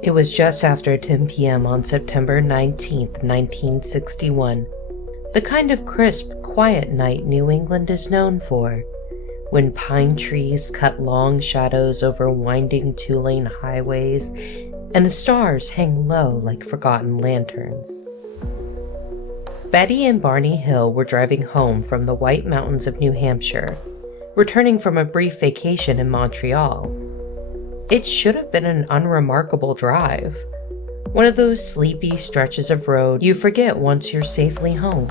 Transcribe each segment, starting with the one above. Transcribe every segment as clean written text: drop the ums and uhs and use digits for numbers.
It was just after 10 p.m. on September 19th, 1961, the kind of crisp, quiet night New England is known for, when pine trees cut long shadows over winding two-lane highways and the stars hang low like forgotten lanterns. Betty and Barney Hill were driving home from the White Mountains of New Hampshire, returning from a brief vacation in Montreal. It should have been an unremarkable drive, one of those sleepy stretches of road you forget once you're safely home.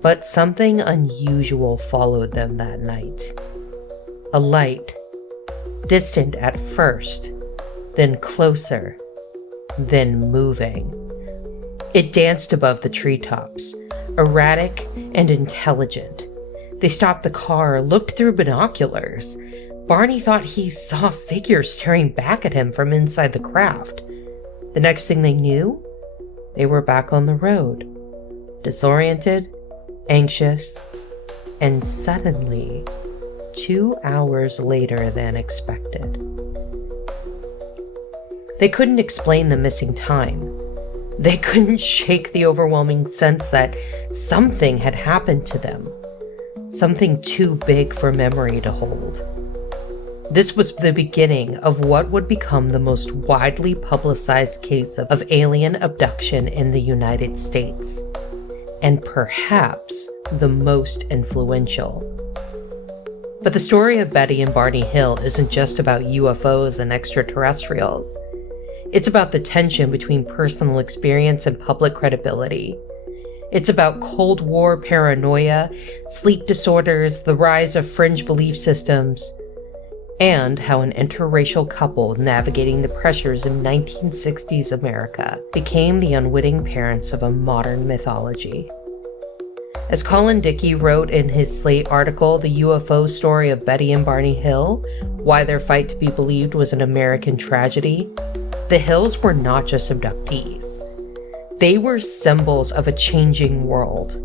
But something unusual followed them that night. A light, distant at first, then closer, then moving. It danced above the treetops, erratic and intelligent. They stopped the car, looked through binoculars. Barney thought he saw figures staring back at him from inside the craft. The next thing they knew, they were back on the road, disoriented, anxious, and suddenly, 2 hours later than expected. They couldn't explain the missing time. They couldn't shake the overwhelming sense that something had happened to them, something too big for memory to hold. This was the beginning of what would become the most widely publicized case of alien abduction in the United States, and perhaps the most influential. But the story of Betty and Barney Hill isn't just about UFOs and extraterrestrials. It's about the tension between personal experience and public credibility. It's about Cold War paranoia, sleep disorders, the rise of fringe belief systems, and how an interracial couple navigating the pressures of 1960s America became the unwitting parents of a modern mythology. As Colin Dickey wrote in his Slate article, The UFO Story of Betty and Barney Hill, Why Their Fight to Be Believed Was an American Tragedy, the Hills were not just abductees. They were symbols of a changing world.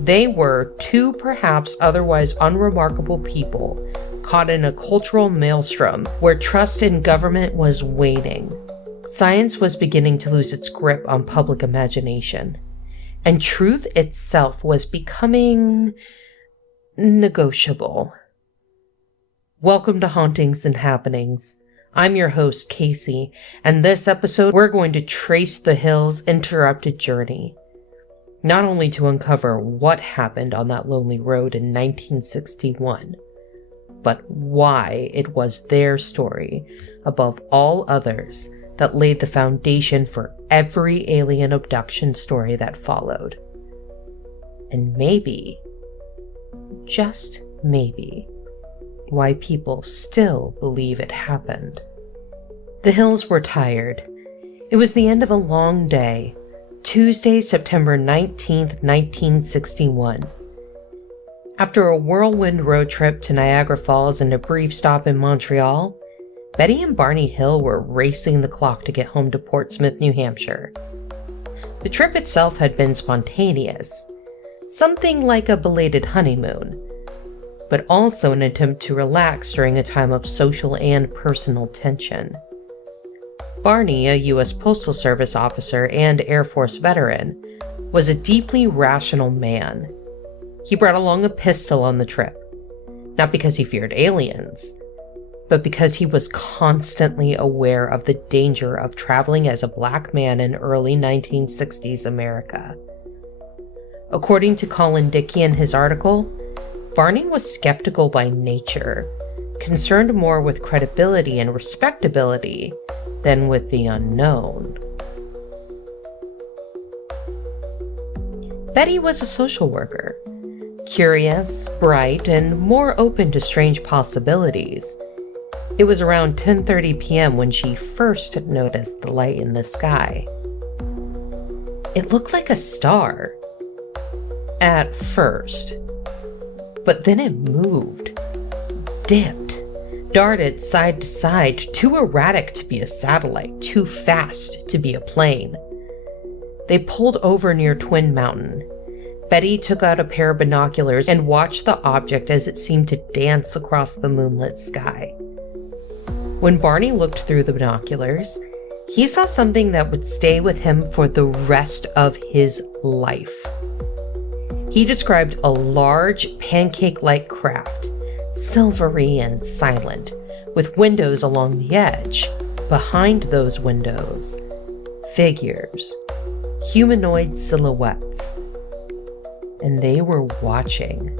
They were two perhaps otherwise unremarkable people caught in a cultural maelstrom where trust in government was waning. Science was beginning to lose its grip on public imagination, and truth itself was becoming negotiable. Welcome to Hauntings and Happenings. I'm your host, Kasey, and this episode we're going to trace the Hills' interrupted journey, not only to uncover what happened on that lonely road in 1961, but why it was their story, above all others, that laid the foundation for every alien abduction story that followed. And maybe, just maybe, why people still believe it happened. The Hills were tired. It was the end of a long day, Tuesday, September 19th, 1961. After a whirlwind road trip to Niagara Falls and a brief stop in Montreal, Betty and Barney Hill were racing the clock to get home to Portsmouth, New Hampshire. The trip itself had been spontaneous, something like a belated honeymoon, but also an attempt to relax during a time of social and personal tension. Barney, a U.S. Postal Service officer and Air Force veteran, was a deeply rational man. He brought along a pistol on the trip, not because he feared aliens, but because he was constantly aware of the danger of traveling as a black man in early 1960s America. According to Colin Dickey in his article, Barney was skeptical by nature, concerned more with credibility and respectability than with the unknown. Betty was a social worker, curious, bright, and more open to strange possibilities. It was around 10:30 p.m. when she first noticed the light in the sky. It looked like a star. At first. But then it moved, dipped, darted side to side, too erratic to be a satellite, too fast to be a plane. They pulled over near Twin Mountain. Betty took out a pair of binoculars and watched the object as it seemed to dance across the moonlit sky. When Barney looked through the binoculars, he saw something that would stay with him for the rest of his life. He described a large pancake-like craft, silvery and silent, with windows along the edge. Behind those windows, figures, humanoid silhouettes, and they were watching.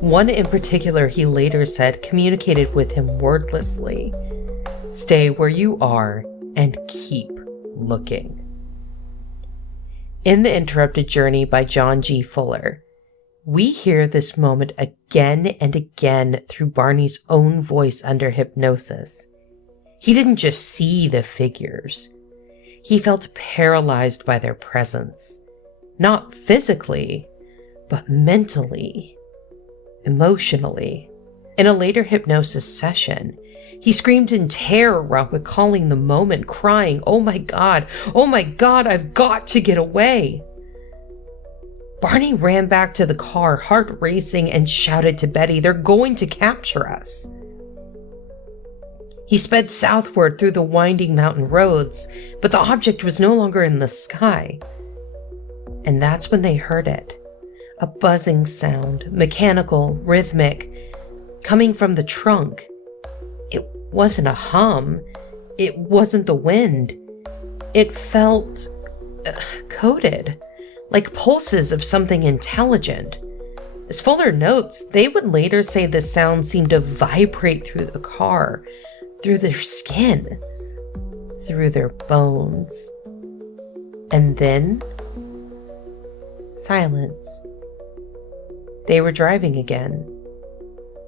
One in particular, he later said, communicated with him wordlessly. "Stay where you are and keep looking." In The Interrupted Journey by John G. Fuller, we hear this moment again and again through Barney's own voice under hypnosis. He didn't just see the figures. He felt paralyzed by their presence. Not physically, but mentally, emotionally. In a later hypnosis session, he screamed in terror while recalling the moment, crying, oh my God, I've got to get away." Barney ran back to the car, heart racing, and shouted to Betty, "They're going to capture us." He sped southward through the winding mountain roads, but the object was no longer in the sky. And that's when they heard it. A buzzing sound, mechanical, rhythmic, coming from the trunk. It wasn't a hum. It wasn't the wind. It felt coated, like pulses of something intelligent. As Fuller notes, they would later say the sound seemed to vibrate through the car, through their skin, through their bones. And then, silence. They were driving again,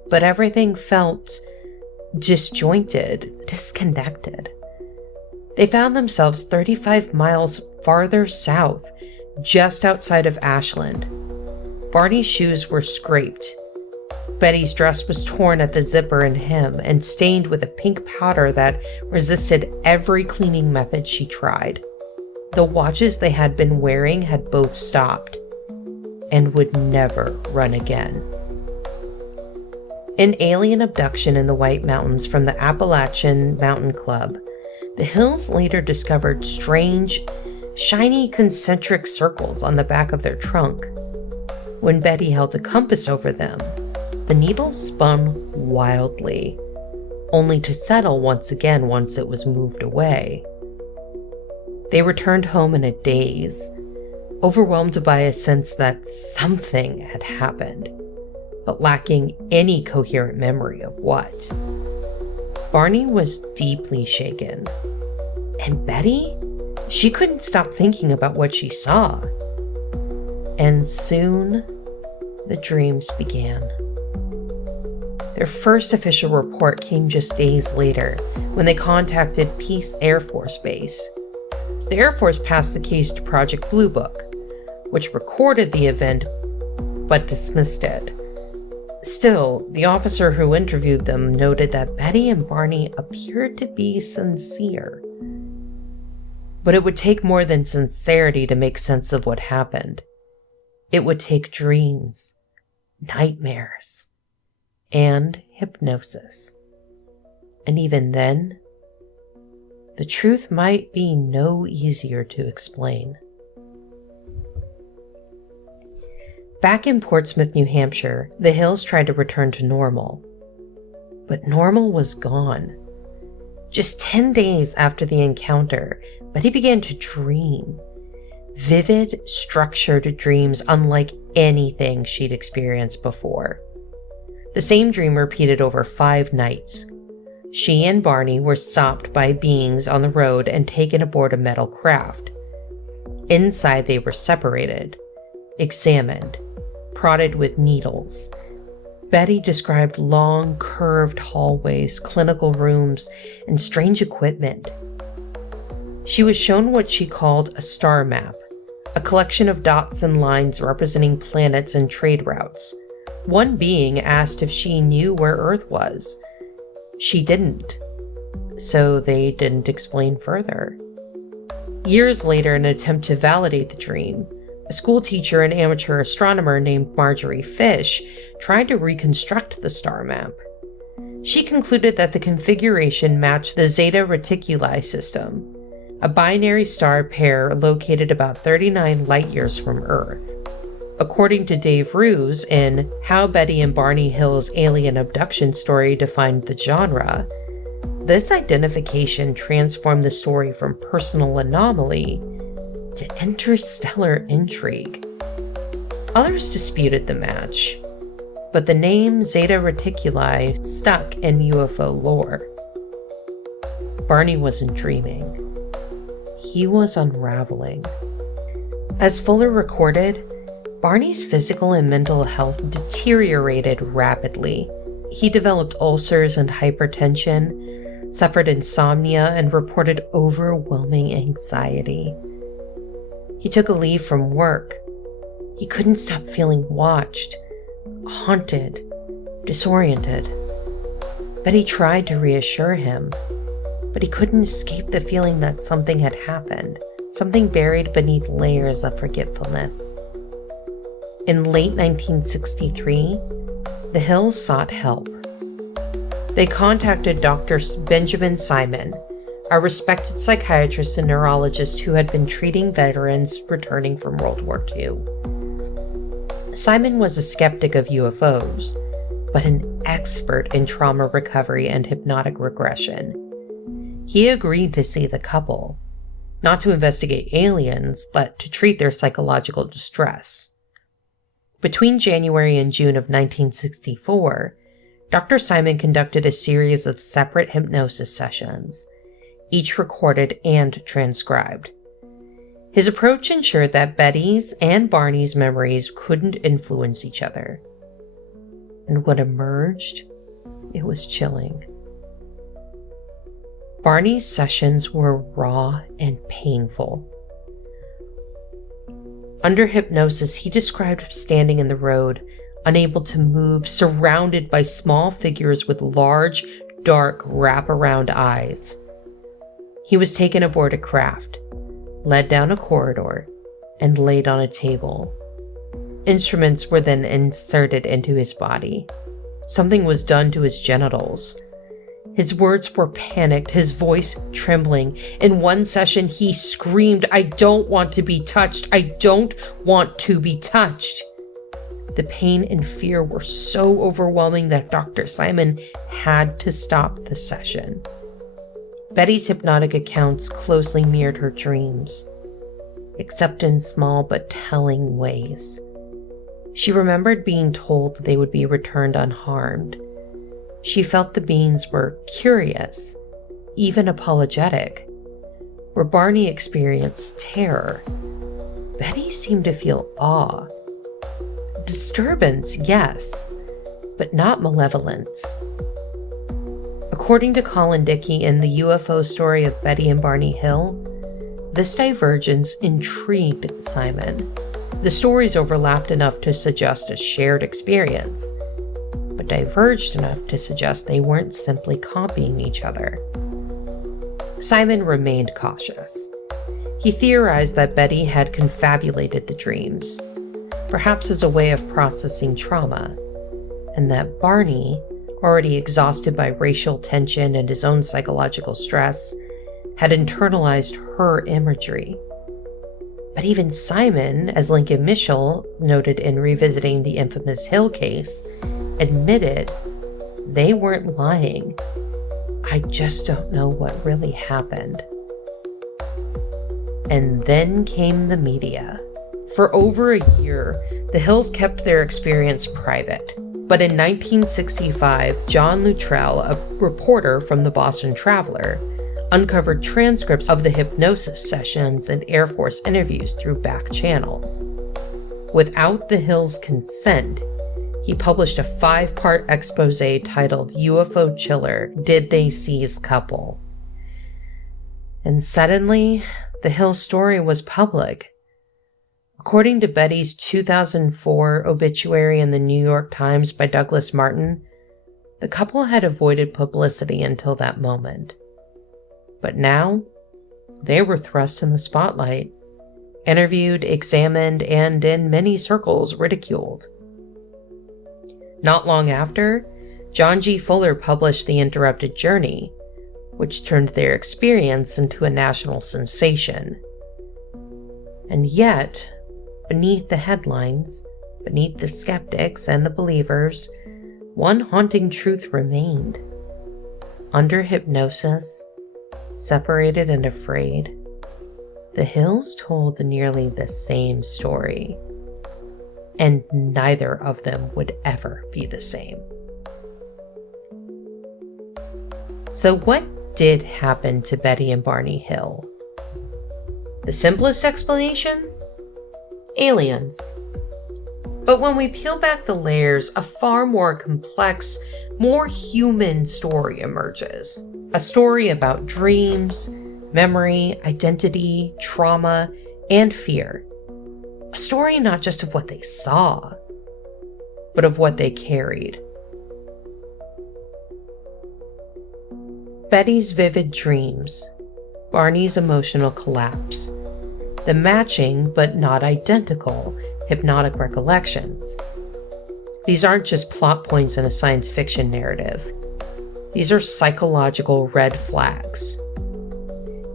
but everything felt disjointed, disconnected. They found themselves 35 miles farther south, just outside of Ashland. Barney's shoes were scraped. Betty's dress was torn at the zipper and hem and stained with a pink powder that resisted every cleaning method she tried. The watches they had been wearing had both stopped and would never run again. In Alien Abduction in the White Mountains from the Appalachian Mountain Club, the Hills later discovered strange, shiny concentric circles on the back of their trunk. When Betty held a compass over them, the needle spun wildly, only to settle once again once it was moved away. They returned home in a daze, overwhelmed by a sense that something had happened, but lacking any coherent memory of what. Barney was deeply shaken, and Betty, she couldn't stop thinking about what she saw. And soon, the dreams began. Their first official report came just days later when they contacted Peace Air Force Base. The Air Force passed the case to Project Blue Book, which recorded the event but dismissed it. Still, the officer who interviewed them noted that Betty and Barney appeared to be sincere. But it would take more than sincerity to make sense of what happened. It would take dreams, nightmares, and hypnosis. And even then, the truth might be no easier to explain. Back in Portsmouth, New Hampshire, the Hills tried to return to normal. But normal was gone. Just 10 days after the encounter, Betty began to dream. Vivid, structured dreams unlike anything she'd experienced before. The same dream repeated over 5 nights. She and Barney were stopped by beings on the road and taken aboard a metal craft. Inside they were separated, examined, prodded with needles. Betty described long, curved hallways, clinical rooms, and strange equipment. She was shown what she called a star map, a collection of dots and lines representing planets and trade routes. One being asked if she knew where Earth was. She didn't, so they didn't explain further. Years later, in an attempt to validate the dream, a school teacher and amateur astronomer named Marjorie Fish tried to reconstruct the star map. She concluded that the configuration matched the Zeta Reticuli system, a binary star pair located about 39 light-years from Earth. According to Dave Roos in How Betty and Barney Hill's Alien Abduction Story Defined the Genre, this identification transformed the story from personal anomaly to interstellar intrigue. Others disputed the match, but the name Zeta Reticuli stuck in UFO lore. Barney wasn't dreaming. He was unraveling. As Fuller recorded, Barney's physical and mental health deteriorated rapidly. He developed ulcers and hypertension, suffered insomnia, and reported overwhelming anxiety. He took a leave from work. He couldn't stop feeling watched, haunted, disoriented. Betty tried to reassure him, but he couldn't escape the feeling that something had happened, something buried beneath layers of forgetfulness. In late 1963, the Hills sought help. They contacted Dr. Benjamin Simon, a respected psychiatrist and neurologist who had been treating veterans returning from World War II. Simon was a skeptic of UFOs, but an expert in trauma recovery and hypnotic regression. He agreed to see the couple, not to investigate aliens, but to treat their psychological distress. Between January and June of 1964, Dr. Simon conducted a series of separate hypnosis sessions, each recorded and transcribed. His approach ensured that Betty's and Barney's memories couldn't influence each other. And what emerged, it was chilling. Barney's sessions were raw and painful. Under hypnosis, he described standing in the road, unable to move, surrounded by small figures with large, dark, wraparound eyes. He was taken aboard a craft, led down a corridor, and laid on a table. Instruments were then inserted into his body. Something was done to his genitals. His words were panicked, his voice trembling. In one session, he screamed, "I don't want to be touched. I don't want to be touched." The pain and fear were so overwhelming that Dr. Simon had to stop the session. Betty's hypnotic accounts closely mirrored her dreams, except in small but telling ways. She remembered being told they would be returned unharmed. She felt the beings were curious, even apologetic. Where Barney experienced terror, Betty seemed to feel awe. Disturbance, yes, but not malevolence. According to Colin Dickey in the UFO Story of Betty and Barney Hill, this divergence intrigued Simon. The stories overlapped enough to suggest a shared experience, but diverged enough to suggest they weren't simply copying each other. Simon remained cautious. He theorized that Betty had confabulated the dreams, perhaps as a way of processing trauma, and that Barney, already exhausted by racial tension and his own psychological stress, had internalized her imagery. But even Simon, as Lincoln Mischel noted in revisiting the infamous Hill case, admitted they weren't lying. I just don't know what really happened. And then came the media. For over a year, the Hills kept their experience private. But in 1965, John Luttrell, a reporter from the Boston Traveler, uncovered transcripts of the hypnosis sessions and Air Force interviews through back channels. Without the Hills' consent, he published a 5-part expose titled UFO Chiller, Did They Seize Couple? And suddenly, the Hills story was public. According to Betty's 2004 obituary in the New York Times by Douglas Martin, the couple had avoided publicity until that moment. But now, they were thrust in the spotlight, interviewed, examined, and in many circles ridiculed. Not long after, John G. Fuller published The Interrupted Journey, which turned their experience into a national sensation. And yet, beneath the headlines, beneath the skeptics and the believers, one haunting truth remained. Under hypnosis, separated and afraid, the Hills told nearly the same story, and neither of them would ever be the same. So what did happen to Betty and Barney Hill? The simplest explanation? Aliens. But when we peel back the layers, a far more complex, more human story emerges. A story about dreams, memory, identity, trauma, and fear. A story not just of what they saw, but of what they carried. Betty's vivid dreams, Barney's emotional collapse, the matching but not identical hypnotic recollections. These aren't just plot points in a science fiction narrative. These are psychological red flags.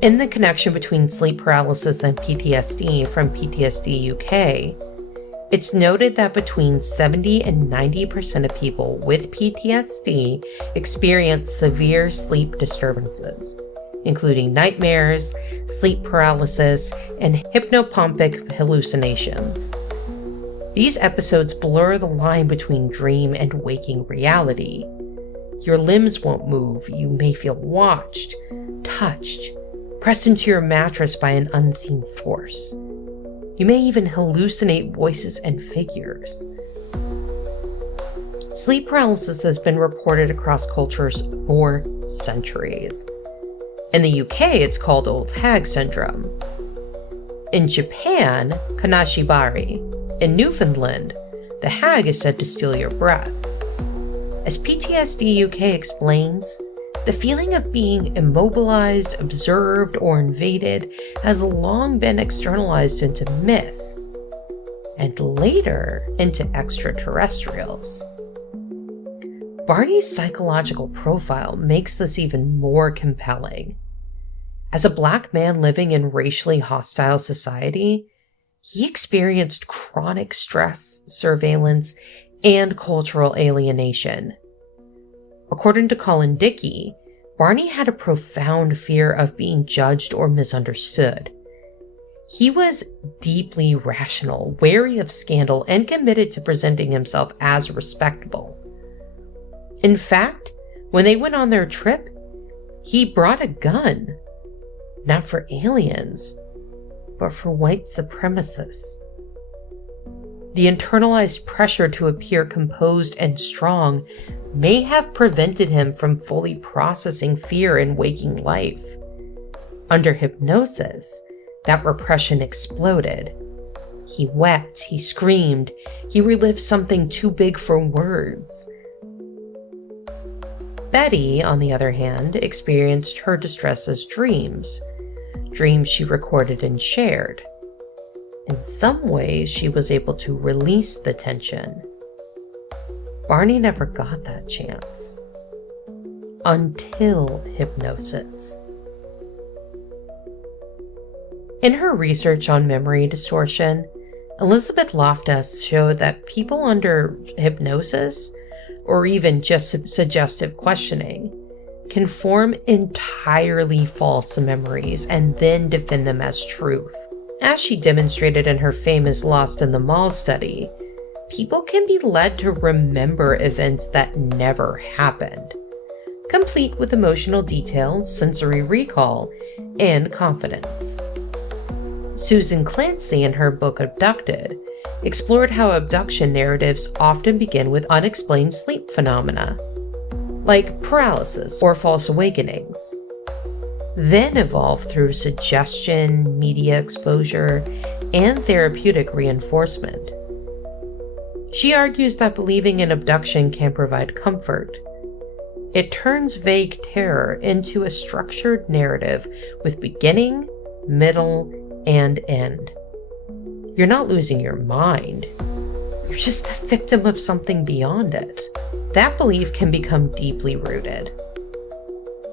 In the connection between sleep paralysis and PTSD from PTSD UK, it's noted that between 70 and 90% of people with PTSD experience severe sleep disturbances, including nightmares, sleep paralysis, and hypnopompic hallucinations. These episodes blur the line between dream and waking reality. Your limbs won't move, you may feel watched, touched, pressed into your mattress by an unseen force. You may even hallucinate voices and figures. Sleep paralysis has been reported across cultures for centuries. In the UK, it's called old hag syndrome. In Japan, kanashibari. In Newfoundland, the hag is said to steal your breath. As PTSD UK explains, the feeling of being immobilized, observed, or invaded has long been externalized into myth, and later into extraterrestrials. Barney's psychological profile makes this even more compelling. As a Black man living in racially hostile society, he experienced chronic stress, surveillance, and cultural alienation. According to Colin Dickey, Barney had a profound fear of being judged or misunderstood. He was deeply rational, wary of scandal, and committed to presenting himself as respectable. In fact, when they went on their trip, he brought a gun, not for aliens, but for white supremacists. The internalized pressure to appear composed and strong may have prevented him from fully processing fear in waking life. Under hypnosis, that repression exploded. He wept, he screamed, he relived something too big for words. Betty, on the other hand, experienced her distress as dreams she recorded and shared. In some ways, she was able to release the tension. Barney never got that chance. Until hypnosis. In her research on memory distortion, Elizabeth Loftus showed that people under hypnosis, or even just suggestive questioning, can form entirely false memories and then defend them as truth. As she demonstrated in her famous Lost in the Mall study, people can be led to remember events that never happened, complete with emotional detail, sensory recall, and confidence. Susan Clancy, in her book Abducted, explored how abduction narratives often begin with unexplained sleep phenomena, like paralysis or false awakenings, then evolve through suggestion, media exposure, and therapeutic reinforcement. She argues that believing in abduction can provide comfort. It turns vague terror into a structured narrative with beginning, middle, and end. You're not losing your mind. You're just the victim of something beyond it. That belief can become deeply rooted.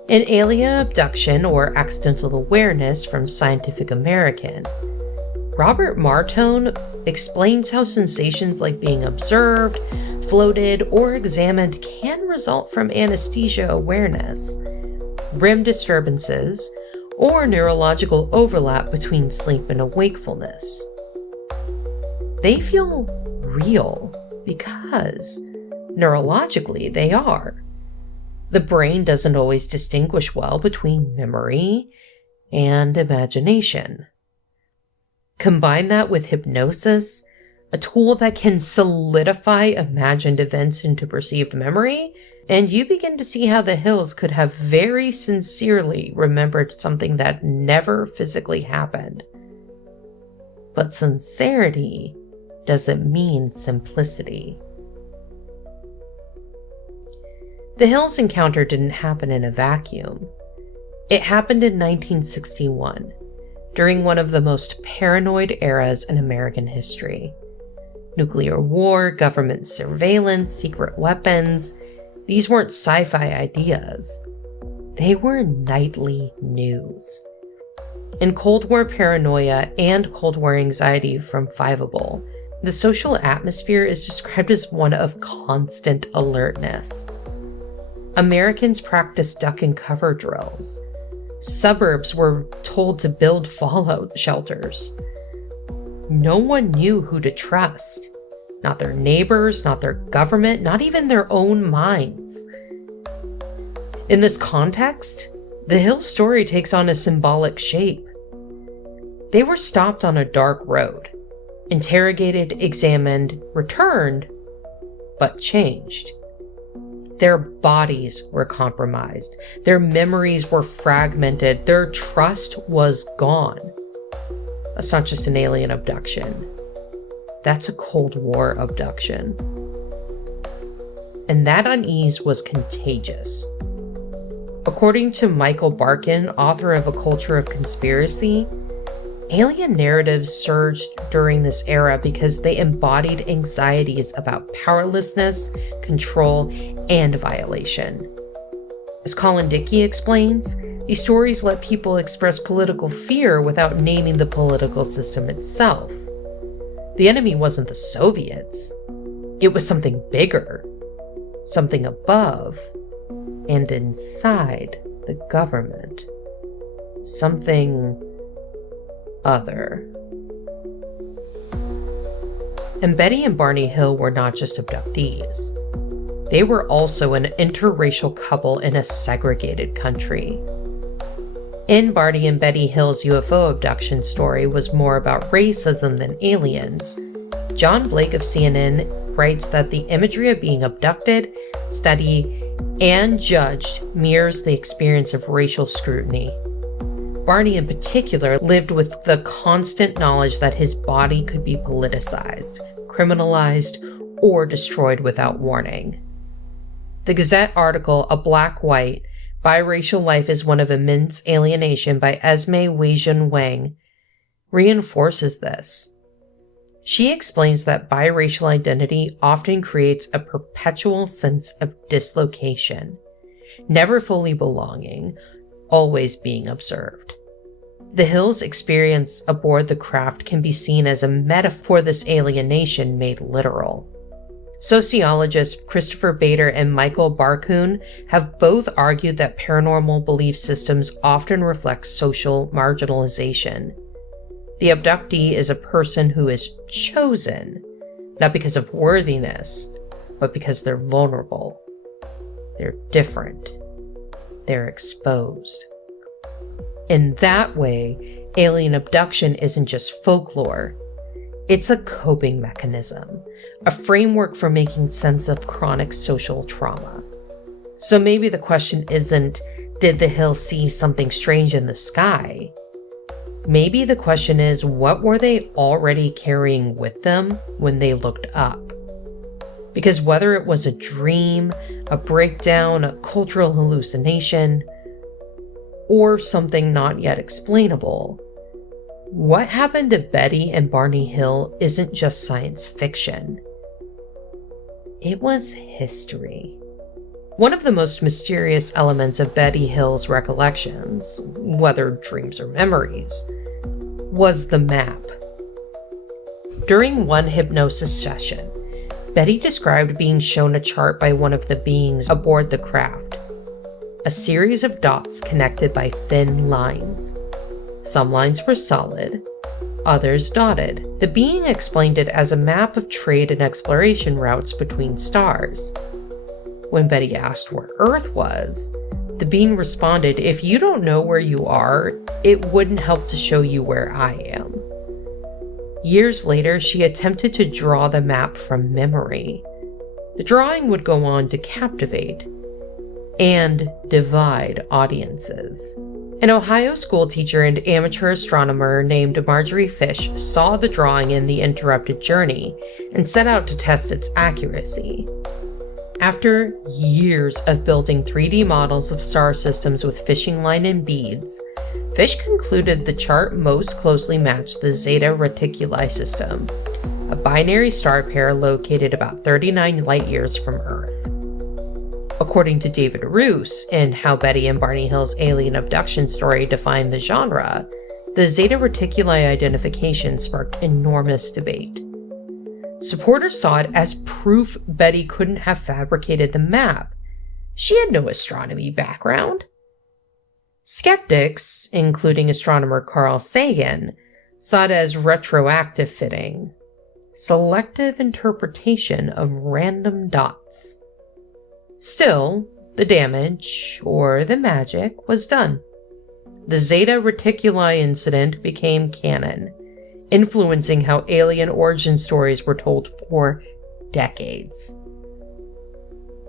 In Alien Abduction, or Accidental Awareness from Scientific American, Robert Martone explains how sensations like being observed, floated, or examined can result from anesthesia awareness, REM disturbances, or neurological overlap between sleep and wakefulness. They feel real because neurologically they are. The brain doesn't always distinguish well between memory and imagination. Combine that with hypnosis, a tool that can solidify imagined events into perceived memory, and you begin to see how the Hills could have very sincerely remembered something that never physically happened. But sincerity doesn't mean simplicity. The Hills encounter didn't happen in a vacuum. It happened in 1961, during one of the most paranoid eras in American history. Nuclear war, government surveillance, secret weapons. These weren't sci-fi ideas. They were nightly news. In Cold War paranoia and Cold War anxiety from Fiveable, the social atmosphere is described as one of constant alertness. Americans practiced duck and cover drills. Suburbs were told to build fallout shelters. No one knew who to trust. Not their neighbors, not their government, not even their own minds. In this context, the Hill story takes on a symbolic shape. They were stopped on a dark road, interrogated, examined, returned, but changed. Their bodies were compromised. Their memories were fragmented. Their trust was gone. That's not just an alien abduction. That's a Cold War abduction. And that unease was contagious. According to Michael Barkin, author of A Culture of Conspiracy, alien narratives surged during this era because they embodied anxieties about powerlessness, control, and violation. As Colin Dickey explains, these stories let people express political fear without naming the political system itself. The enemy wasn't the Soviets. It was something bigger, something above, and inside the government. Something other. And Betty and Barney Hill were not just abductees. They were also an interracial couple in a segregated country. In Barney and Betty Hill's UFO abduction story was more about racism than aliens. John Blake of CNN writes that the imagery of being abducted, studied, and judged mirrors the experience of racial scrutiny. Barney in particular lived with the constant knowledge that his body could be politicized, criminalized, or destroyed without warning. The Gazette article, A Black-White, Biracial Life is One of Immense Alienation by Esme Weijun Wang, reinforces this. She explains that biracial identity often creates a perpetual sense of dislocation, never fully belonging, always being observed. The Hills' experience aboard the craft can be seen as a metaphor for this alienation made literal. Sociologists Christopher Bader and Michael Barkun have both argued that paranormal belief systems often reflect social marginalization. The abductee is a person who is chosen, not because of worthiness, but because they're vulnerable. They're different. They're exposed. In that way, alien abduction isn't just folklore. It's a coping mechanism, a framework for making sense of chronic social trauma. So maybe the question isn't, did the Hills see something strange in the sky? Maybe the question is, what were they already carrying with them when they looked up? Because whether it was a dream, a breakdown, a cultural hallucination, or something not yet explainable, what happened to Betty and Barney Hill isn't just science fiction. It was history. One of the most mysterious elements of Betty Hill's recollections, whether dreams or memories, was the map. During one hypnosis session, Betty described being shown a chart by one of the beings aboard the craft. A series of dots connected by thin lines. Some lines were solid, others dotted. The being explained it as a map of trade and exploration routes between stars. When Betty asked where Earth was, the being responded, "If you don't know where you are, it wouldn't help to show you where I am." Years later, she attempted to draw the map from memory. The drawing would go on to captivate and divide audiences. An Ohio schoolteacher and amateur astronomer named Marjorie Fish saw the drawing in The Interrupted Journey and set out to test its accuracy. After years of building 3D models of star systems with fishing line and beads, Fish concluded the chart most closely matched the Zeta Reticuli system, a binary star pair located about 39 light-years from Earth. According to David Roos, in How Betty and Barney Hill's Alien Abduction story defined the genre, the Zeta Reticuli identification sparked enormous debate. Supporters saw it as proof Betty couldn't have fabricated the map. She had no astronomy background. Skeptics, including astronomer Carl Sagan, saw it as retroactive fitting, selective interpretation of random dots. Still, the damage, or the magic, was done. The Zeta Reticuli incident became canon, influencing how alien origin stories were told for decades.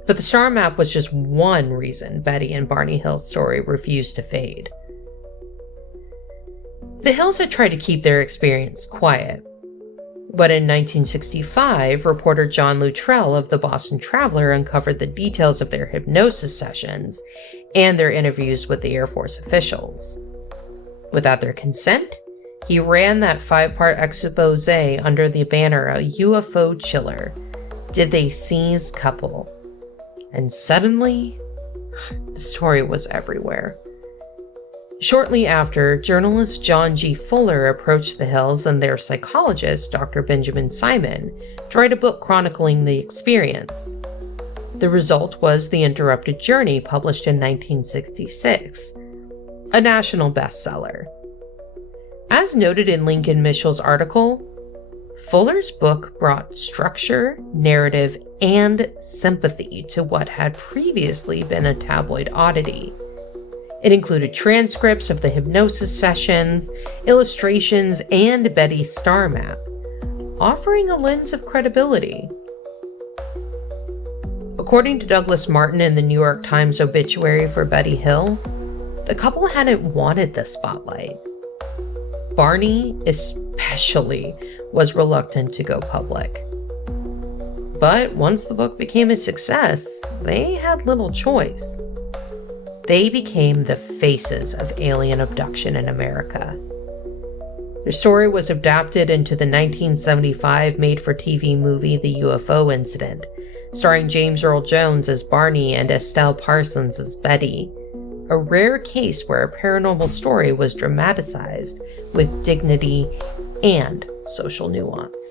But the star map was just one reason Betty and Barney Hill's story refused to fade. The Hills had tried to keep their experience quiet, but in 1965, reporter John Luttrell of the Boston Traveler uncovered the details of their hypnosis sessions and their interviews with the Air Force officials. Without their consent, he ran that 5-part expose under the banner A UFO Chiller. Did they seize couple? And suddenly, the story was everywhere. Shortly after, journalist John G. Fuller approached the Hills and their psychologist, Dr. Benjamin Simon, to write a book chronicling the experience. The result was The Interrupted Journey, published in 1966, a national bestseller. As noted in Lincoln Mitchell's article, Fuller's book brought structure, narrative, and sympathy to what had previously been a tabloid oddity. It included transcripts of the hypnosis sessions, illustrations, and Betty's star map, offering a lens of credibility. According to Douglas Martin in the New York Times obituary for Betty Hill, the couple hadn't wanted the spotlight. Barney, especially, was reluctant to go public. But once the book became a success, they had little choice. They became the faces of alien abduction in America. Their story was adapted into the 1975 made-for-TV movie The UFO Incident, starring James Earl Jones as Barney and Estelle Parsons as Betty, a rare case where a paranormal story was dramatized with dignity and social nuance.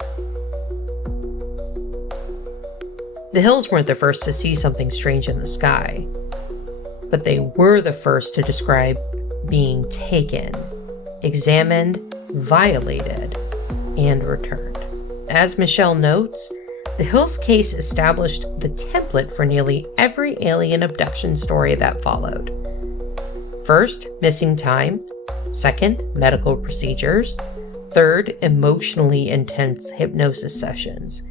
The Hills weren't the first to see something strange in the sky, but they were the first to describe being taken, examined, violated, and returned. As Michelle notes, the Hills case established the template for nearly every alien abduction story that followed. First, missing time. Second, medical procedures. Third, emotionally intense hypnosis sessions.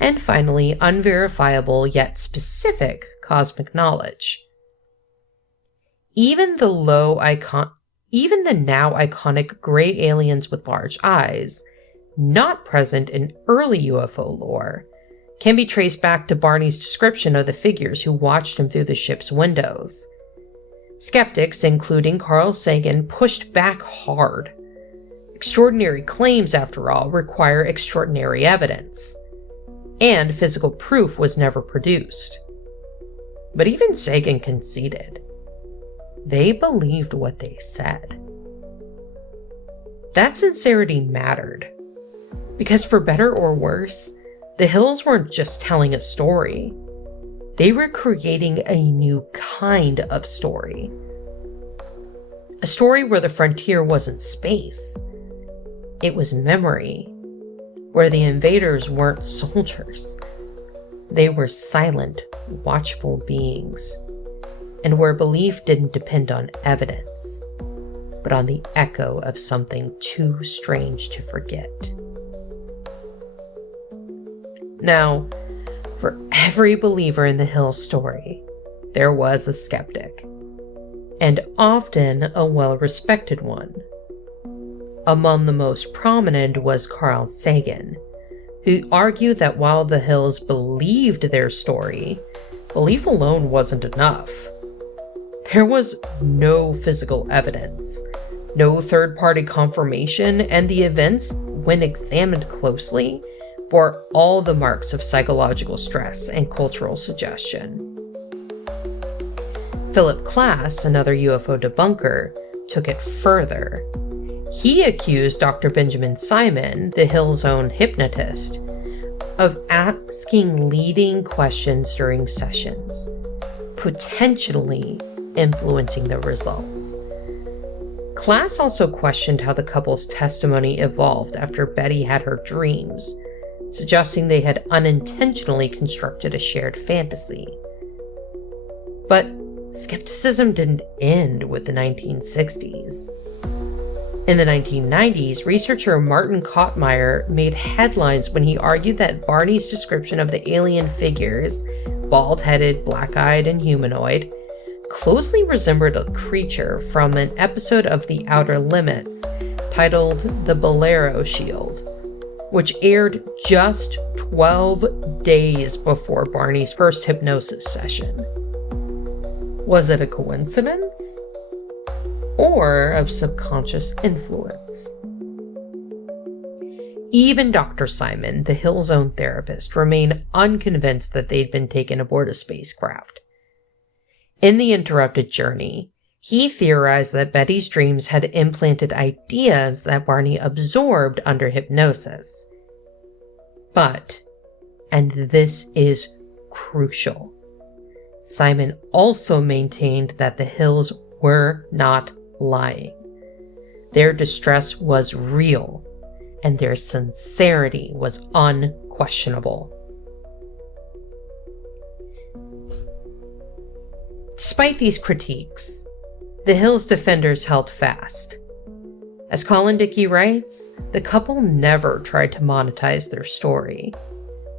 And finally, unverifiable yet specific cosmic knowledge. Even the now iconic gray aliens with large eyes, not present in early UFO lore, can be traced back to Barney's description of the figures who watched him through the ship's windows. Skeptics, including Carl Sagan, pushed back hard. Extraordinary claims, after all, require extraordinary evidence. and physical proof was never produced. But even Sagan conceded. They believed what they said. That sincerity mattered, because for better or worse, the Hills weren't just telling a story. They were creating a new kind of story. A story where the frontier wasn't space. It was memory, where the invaders weren't soldiers. They were silent, watchful beings, and where belief didn't depend on evidence, but on the echo of something too strange to forget. Now, for every believer in the Hills story, there was a skeptic, and often a well-respected one. Among the most prominent was Carl Sagan, who argued that while the Hills believed their story, belief alone wasn't enough. There was no physical evidence, no third-party confirmation, and the events, when examined closely, bore all the marks of psychological stress and cultural suggestion. Philip Klass, another UFO debunker, took it further. He accused Dr. Benjamin Simon, the Hills' own hypnotist, of asking leading questions during sessions, potentially influencing the results. Klass also questioned how the couple's testimony evolved after Betty had her dreams, suggesting they had unintentionally constructed a shared fantasy. But skepticism didn't end with the 1960s. In the 1990s, researcher Martin Kottmeyer made headlines when he argued that Barney's description of the alien figures, bald-headed, black-eyed, and humanoid, closely resembled a creature from an episode of The Outer Limits titled The Bolero Shield, which aired just 12 days before Barney's first hypnosis session. Was it a coincidence? Or of subconscious influence? Even Dr. Simon, the Hills' own therapist, remained unconvinced that they'd been taken aboard a spacecraft. In The Interrupted Journey, he theorized that Betty's dreams had implanted ideas that Barney absorbed under hypnosis. But, and this is crucial, Simon also maintained that the Hills were not lying. Their distress was real, and their sincerity was unquestionable. Despite these critiques, the Hills defenders held fast. As Colin Dickey writes, the couple never tried to monetize their story.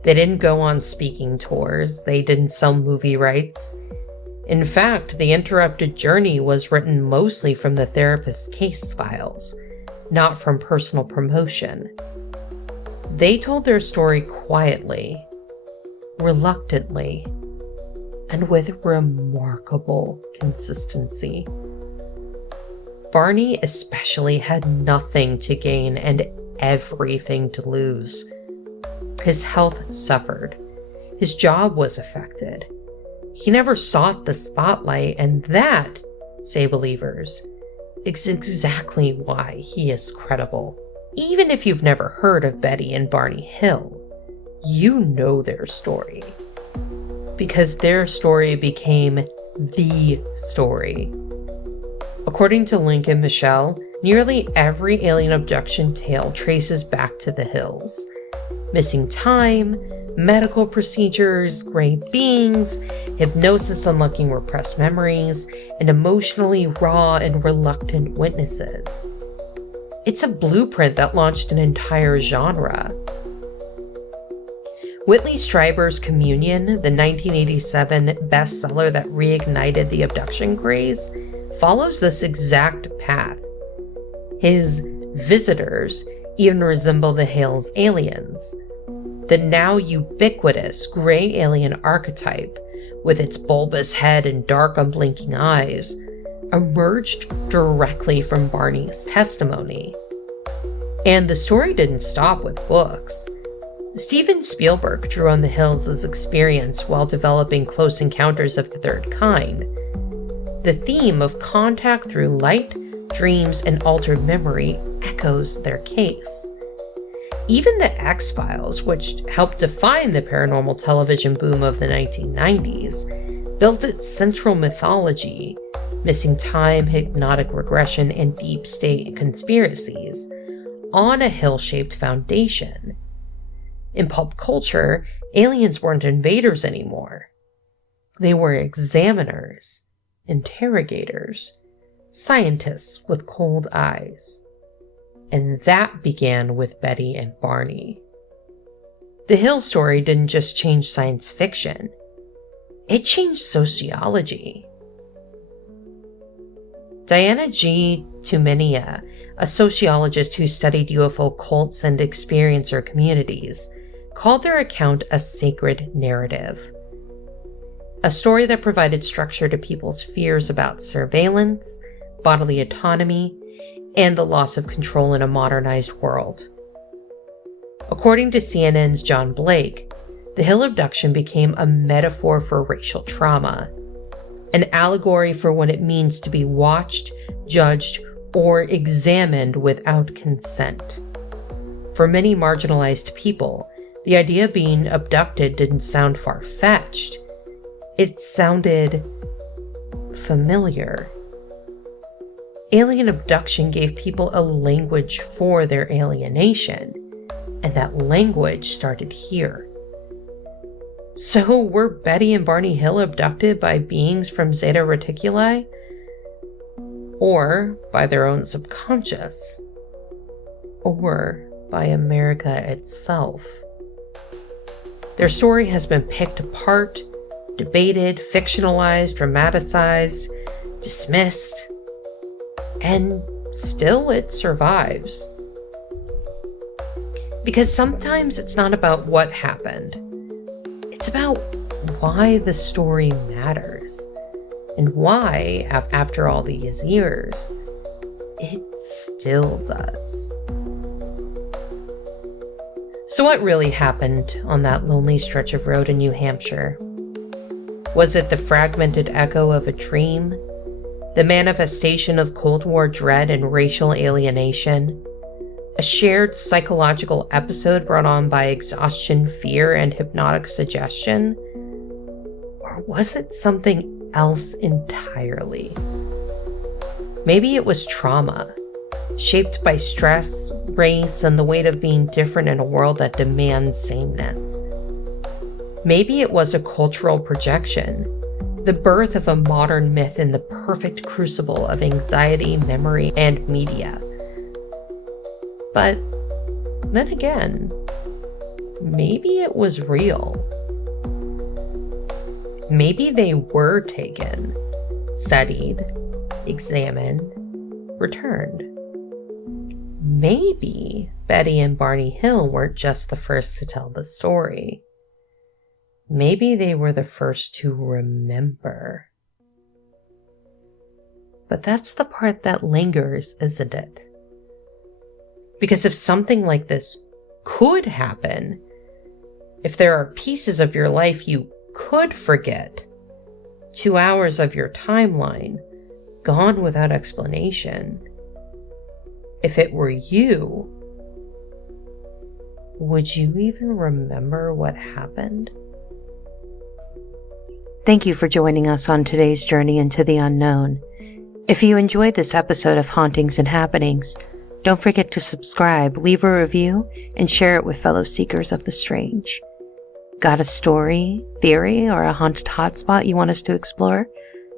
They didn't go on speaking tours, they didn't sell movie rights. In fact, The Interrupted Journey was written mostly from the therapist's case files, not from personal promotion. They told their story quietly, reluctantly, and with remarkable consistency. Barney especially had nothing to gain and everything to lose. His health suffered. His job was affected. He never sought the spotlight, and that, say believers, is exactly why he is credible. Even if you've never heard of Betty and Barney Hill, you know their story. Because their story became the story. According to Lincoln Michelle, nearly every alien abduction tale traces back to the Hills. Missing time, medical procedures, gray beings, hypnosis unlocking repressed memories, and emotionally raw and reluctant witnesses. It's a blueprint that launched an entire genre. Whitley Strieber's Communion, the 1987 bestseller that reignited the abduction craze, follows this exact path. His visitors even resemble the Hills' aliens. The now ubiquitous gray alien archetype, with its bulbous head and dark unblinking eyes, emerged directly from Barney's testimony. And the story didn't stop with books. Steven Spielberg drew on the Hills' experience while developing Close Encounters of the Third Kind. The theme of contact through light, dreams, and altered memory echoes their case. Even The X-Files, which helped define the paranormal television boom of the 1990s, built its central mythology, missing time, hypnotic regression, and deep state conspiracies, on a hill-shaped foundation. In pop culture, aliens weren't invaders anymore. They were examiners, interrogators, scientists with cold eyes. And that began with Betty and Barney. The Hill story didn't just change science fiction, it changed sociology. Diana G. Tumenia, a sociologist who studied UFO cults and experiencer communities, called their account a sacred narrative. A story that provided structure to people's fears about surveillance, bodily autonomy, and the loss of control in a modernized world. According to CNN's John Blake, the Hill abduction became a metaphor for racial trauma, an allegory for what it means to be watched, judged, or examined without consent. For many marginalized people, the idea of being abducted didn't sound far-fetched. It sounded familiar. Alien abduction gave people a language for their alienation, and that language started here. So were Betty and Barney Hill abducted by beings from Zeta Reticuli? Or by their own subconscious? Or by America itself? Their story has been picked apart, debated, fictionalized, dramatized, dismissed, and still it survives. Because sometimes it's not about what happened. It's about why the story matters, and why, after all these years, it still does. So what really happened on that lonely stretch of road in New Hampshire? Was it the fragmented echo of a dream? The manifestation of Cold War dread and racial alienation? A shared psychological episode brought on by exhaustion, fear, and hypnotic suggestion? Or was it something else entirely? Maybe it was trauma, shaped by stress, race, and the weight of being different in a world that demands sameness. Maybe it was a cultural projection, the birth of a modern myth in the perfect crucible of anxiety, memory, and media. But then again, maybe it was real. Maybe they were taken, studied, examined, returned. Maybe Betty and Barney Hill weren't just the first to tell the story. Maybe they were the first to remember. But that's the part that lingers, isn't it? Because if something like this could happen, if there are pieces of your life you could forget, 2 hours of your timeline gone without explanation, if it were you, would you even remember what happened? Thank you for joining us on today's journey into the unknown. If you enjoyed this episode of Hauntings and Happenings, don't forget to subscribe, leave a review, and share it with fellow seekers of the strange. Got a story, theory, or a haunted hotspot you want us to explore?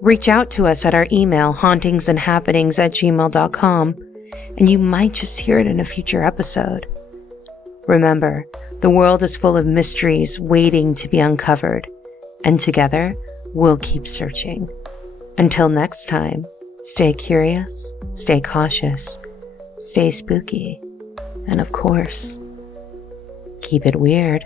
Reach out to us at our email, hauntingsandhappenings@gmail.com, and you might just hear it in a future episode. Remember, the world is full of mysteries waiting to be uncovered, and together, we'll keep searching. Until next time, stay curious, stay cautious, stay spooky, and of course, keep it weird.